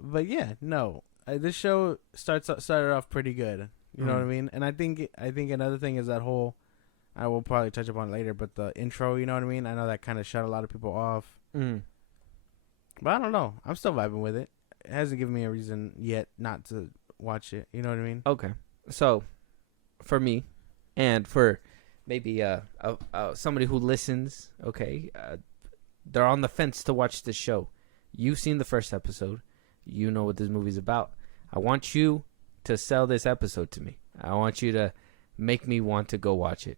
but yeah, no. This show started off pretty good. You know what I mean? And I think another thing is that whole, I will probably touch upon it later, but the intro, you know what I mean? I know that kind of shut a lot of people off. But I don't know. I'm still vibing with it. It hasn't given me a reason yet not to watch it. You know what I mean? Okay. So, for me, and for maybe somebody who listens, okay, they're on the fence to watch this show. You've seen the first episode. You know what this movie's about. I want you to sell this episode to me. I want you to make me want to go watch it.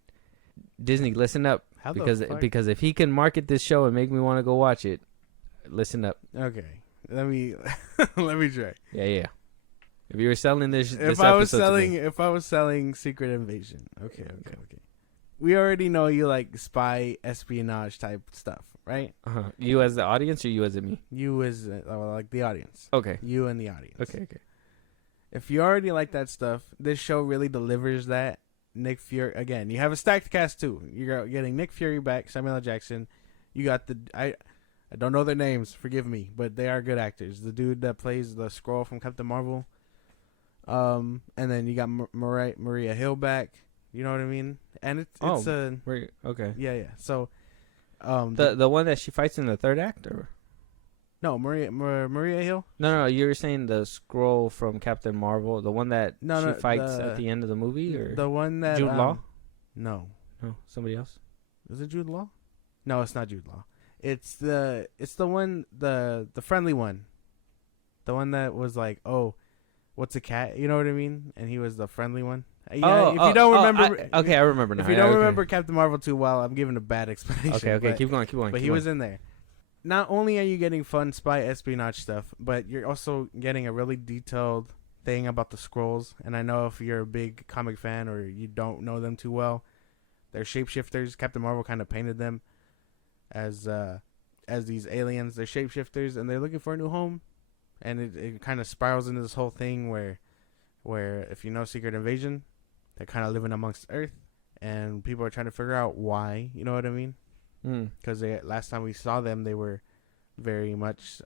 Disney, listen up. Because if he can market this show and make me want to go watch it, listen up. Okay. Let me try. Yeah. If you were selling this if I was selling Secret Invasion. Okay. We already know you like spy espionage type stuff, right? You as the audience, or you as me? You as like the audience. Okay. You and the audience. Okay. If you already like that stuff, this show really delivers that. Nick Fury again. You have a stacked cast too. You're getting Nick Fury back, Samuel L. Jackson. You got I don't know their names. Forgive me, but they are good actors. The dude that plays the Skrull from Captain Marvel. And then you got Maria Hill back. You know what I mean? And it's okay. Yeah. So, the one that she fights in the third act, or no, Maria Hill? No, you were saying the Skrull from Captain Marvel, the one that she fights at the end of the movie, or the one that Jude Law? No, somebody else. Is it Jude Law? No, it's not Jude Law. It's the one, the friendly one, the one that was like, oh, what's a cat? You know what I mean? And he was the friendly one. Yeah, if you don't remember, I remember now. If you don't remember Captain Marvel too well, I'm giving a bad explanation. Okay, keep going. But he was in there. Not only are you getting fun spy espionage stuff, but you're also getting a really detailed thing about the Skrulls. And I know if you're a big comic fan or you don't know them too well, they're shapeshifters. Captain Marvel kind of painted them as these aliens. They're shapeshifters, and they're looking for a new home. And it kind of spirals into this whole thing where if you know Secret Invasion, they're kind of living amongst Earth, and people are trying to figure out why. You know what I mean? Because last time we saw them, they were very much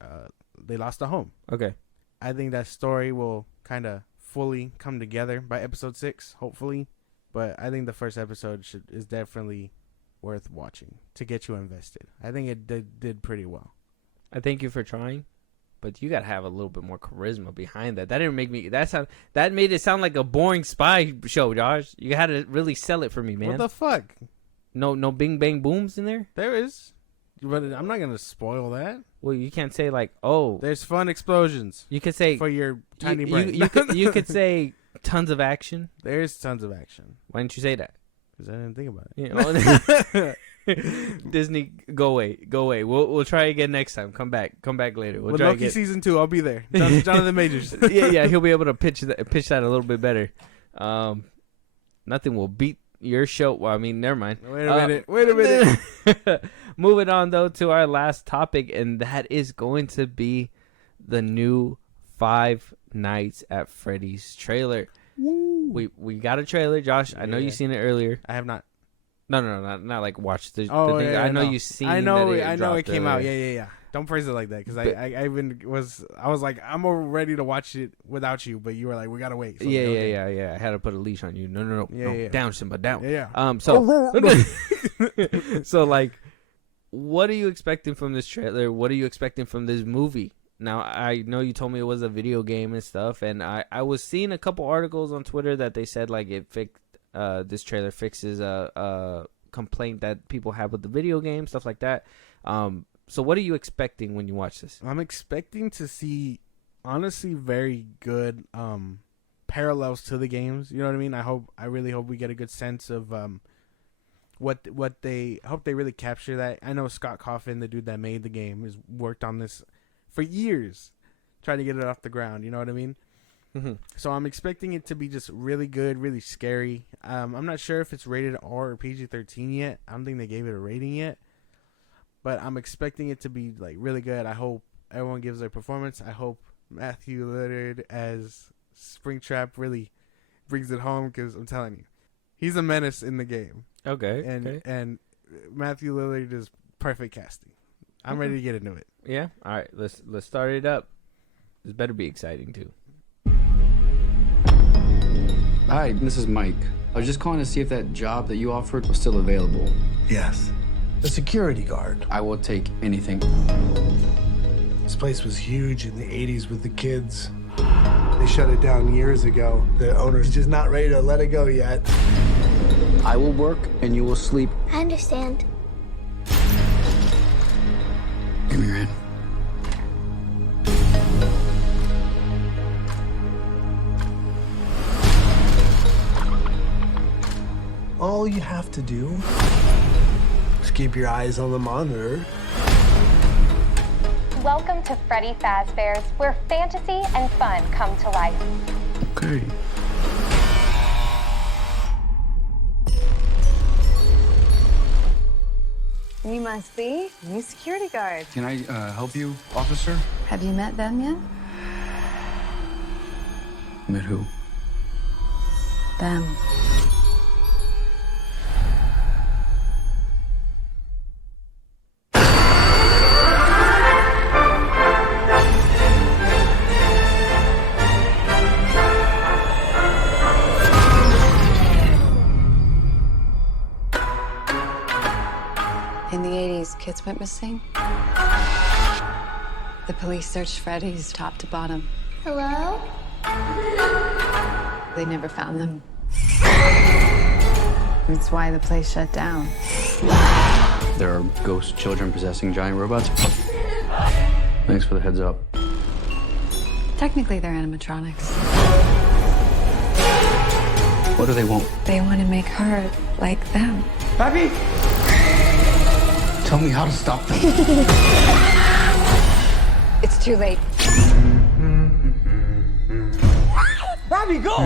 they lost a home. Okay. I think that story will kind of fully come together by episode 6, hopefully. But I think the first episode is definitely worth watching to get you invested. I think it did pretty well. I thank you for trying. But you gotta have a little bit more charisma behind that. That didn't make me. That made it sound like a boring spy show, Josh. You had to really sell it for me, man. What the fuck? No bing bang booms in there. There is, but I'm not gonna spoil that. Well, you can't say like, oh, there's fun explosions. You could say for your tiny brain. You could say tons of action. There's tons of action. Why didn't you say that? Because I didn't think about it. You know, Disney, go away. We'll try again next time. Come back later. We'll With try Loki again. season 2, I'll be there. Jonathan Majors. yeah, he'll be able to pitch that a little bit better. Nothing will beat your show. Well, I mean, never mind. Wait a minute. Moving on though to our last topic, and that is going to be the new Five Nights at Freddy's trailer. Woo. We got a trailer, Josh. I know you've seen it earlier. I have not. No, not like watch the thing. Yeah, I know you've seen. I know it came out. earlier. Yeah. Don't phrase it like that, because I was like, I'm all ready to watch it without you, but you were like, we gotta wait. So Yeah. I had to put a leash on you. No. Yeah. Down, Simba, down. Yeah. So like, what are you expecting from this trailer? What are you expecting from this movie? Now, I know you told me it was a video game and stuff, and I was seeing a couple articles on Twitter that they said like this trailer fixes a complaint that people have with the video game, stuff like that. So what are you expecting when you watch this? I'm expecting to see, honestly, very good parallels to the games. You know what I mean? I really hope we get a good sense of what they. I hope they really capture that. I know Scott Cawthon, the dude that made the game, has worked on this for years, trying to get it off the ground. You know what I mean? Mm-hmm. So I'm expecting it to be just really good, really scary. I'm not sure if it's rated R or PG-13 yet. I don't think they gave it a rating yet. But I'm expecting it to be like really good. I hope everyone gives their performance. I hope Matthew Lillard as Springtrap really brings it home, because I'm telling you, he's a menace in the game. Okay. And Matthew Lillard is perfect casting. I'm ready to get into it. Yeah. All right. Let's start it up. This better be exciting too. Hi, this is Mike. I was just calling to see if that job that you offered was still available. Yes. The security guard. I will take anything. This place was huge in the 80s with the kids. They shut it down years ago. The owner's just not ready to let it go yet. I will work and you will sleep. I understand. Give me your hand. All you have to do is keep your eyes on the monitor. Welcome to Freddy Fazbear's, where fantasy and fun come to life. Okay. You must be new security guard. Can I help you, officer? Have you met them yet? Met who? Them. In the 80s, kids went missing. The police searched Freddy's top to bottom. Hello? They never found them. That's why the place shut down. There are ghost children possessing giant robots. Thanks for the heads up. Technically, they're animatronics. What do they want? They want to make her like them. Papi! Tell me how to stop them. It's too late. Papi, go!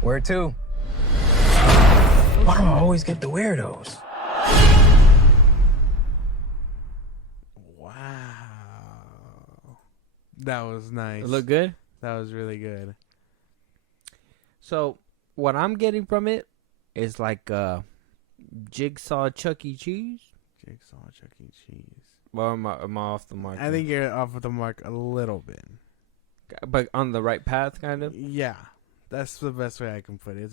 Where to? Why do I always get the weirdos? Wow. That was nice. It look good? That was really good. So what I'm getting from it is like Jigsaw Chuck E. Cheese. Jigsaw, Chuck E. Cheese. Well, am I off the mark? I think you're off of the mark a little bit. But on the right path, kind of. Yeah, that's the best way I can put it.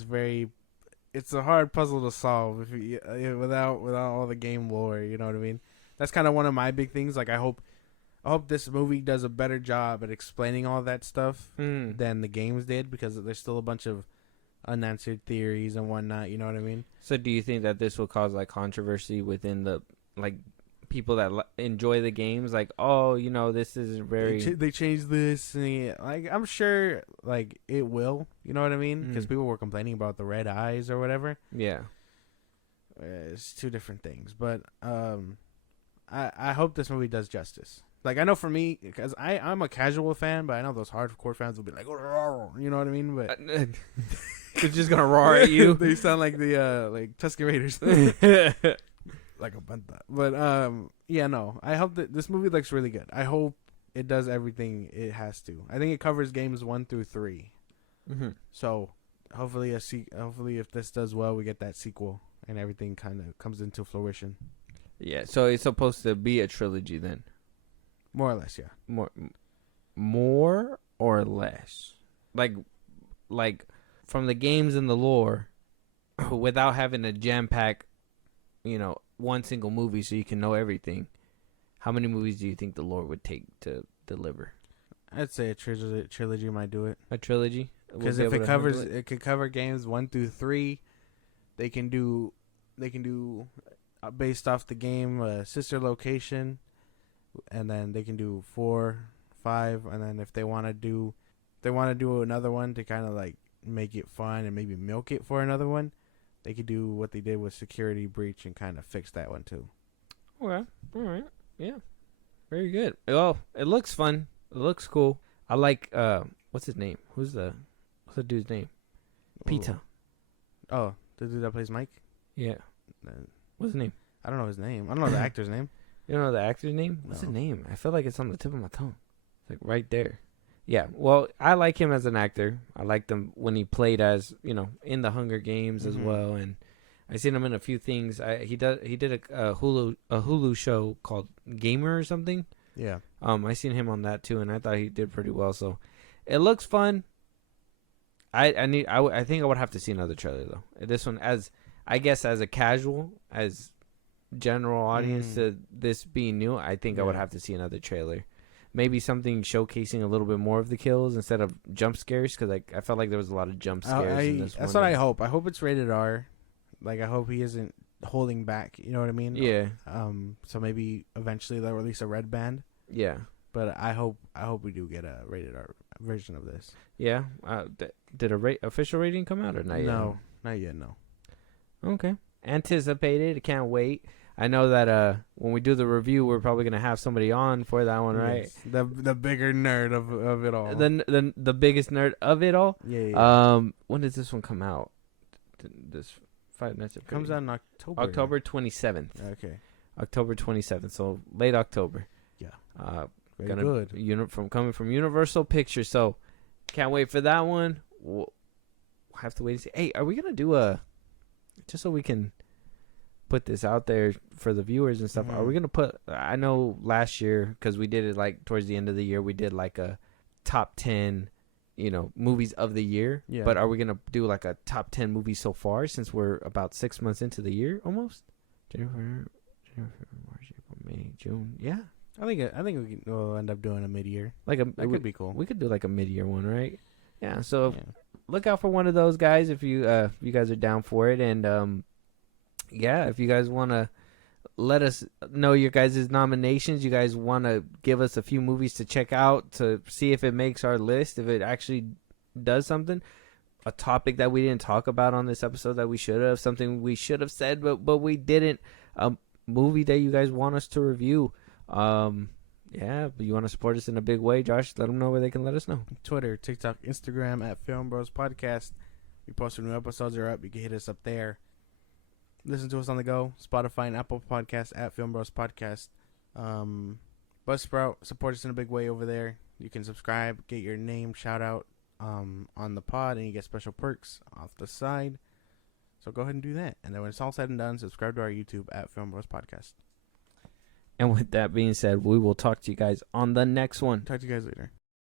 It's a hard puzzle to solve if you, without all the game lore. You know what I mean? That's kind of one of my big things. Like I hope this movie does a better job at explaining all that stuff than the games did, because there's still a bunch of unanswered theories and whatnot. You know what I mean? So do you think that this will cause like controversy within the like people that enjoy the games? Like, oh, you know, this is very they changed this. And like, I'm sure like it will. You know what I mean? Because people were complaining about the red eyes or whatever. Yeah. It's two different things, but I hope this movie does justice. Like, I know for me, because I'm a casual fan, but I know those hardcore fans will be like, oh, you know what I mean? But they're just gonna roar at you. They sound like the like Tusky Raiders, like a banta. But yeah, no. I hope that this movie looks really good. I hope it does everything it has to. I think it covers games 1 through 3. Mm-hmm. So hopefully if this does well, we get that sequel and everything kind of comes into fruition. Yeah. So it's supposed to be a trilogy then. More or less, yeah. More or less, like from the games and the lore, without having to jam pack, you know, one single movie so you can know everything. How many movies do you think the lore would take to deliver? I'd say a trilogy might do it. A trilogy, because if it could cover games 1 through 3, they can do based off the game sister location. And then they can do 4, 5, and then if they want to do another one to kind of like make it fun and maybe milk it for another one, they could do what they did with Security Breach and kind of fix that one too. Okay, all right, yeah, very good. Well, it looks fun. It looks cool. I like what's his name? What's the dude's name? Pita. Oh, the dude that plays Mike. Yeah. What's his name? I don't know his name. I don't know the actor's name. You don't know the actor's name? What's his name? I feel like it's on the tip of my tongue. It's like right there. Yeah, well, I like him as an actor. I liked him when he played as, you know, in the Hunger Games as well, and I seen him in a few things. He did a Hulu show called Gamer or something. Yeah. I seen him on that too, and I thought he did pretty well. So it looks fun. I think I would have to see another trailer though. This one, as I guess, as a casual, as general audience to this being new, I think I would have to see another trailer. Maybe something showcasing a little bit more of the kills instead of jump scares, because I felt like there was a lot of jump scares in this one. That's what I hope. I hope it's rated R. Like, I hope he isn't holding back. You know what I mean? Yeah. So maybe eventually they'll release a red band. Yeah. But I hope we do get a rated R version of this. Yeah. Did official rating come out or not yet? No, not yet. No. Okay. Anticipated. Can't wait. I know that when we do the review, we're probably gonna have somebody on for that one, right? Yes. The bigger nerd of it all. The biggest nerd of it all. Yeah. When does this one come out? This 5 Nights at Freddy's comes out in October. October 27th. Okay. October 27th. So late October. Yeah. Very good. Coming from Universal Pictures. So can't wait for that one. We'll have to wait and see. Hey, are we gonna do just so we can put this out there for the viewers and stuff, are we gonna put, I know last year, because we did it like towards the end of the year, we did like a top 10 movies of the year, but are we gonna do like a top 10 movies so far, since we're about 6 months into the year almost? January, March, April, May, June. Yeah, I think we'll end up doing a mid-year. That could be cool. We could do like a mid-year one, right? Yeah, so look out for one of those guys if you guys are down for it. And yeah, if you guys want to let us know your guys' nominations, you guys want to give us a few movies to check out to see if it makes our list, if it actually does something, a topic that we didn't talk about on this episode that we should have, something we should have said but we didn't, a movie that you guys want us to review. Yeah, but you want to support us in a big way, Josh, let them know where they can let us know. Twitter, TikTok, Instagram at FilmBros Podcast. We post new episodes are up. You can hit us up there. Listen to us on the go. Spotify and Apple Podcasts at FilmBros Podcast. Buzzsprout, support us in a big way over there. You can subscribe, get your name shout out on the pod, and you get special perks off the side. So go ahead and do that. And then when it's all said and done, subscribe to our YouTube at FilmBros Podcast. And with that being said, we will talk to you guys on the next one. Talk to you guys later.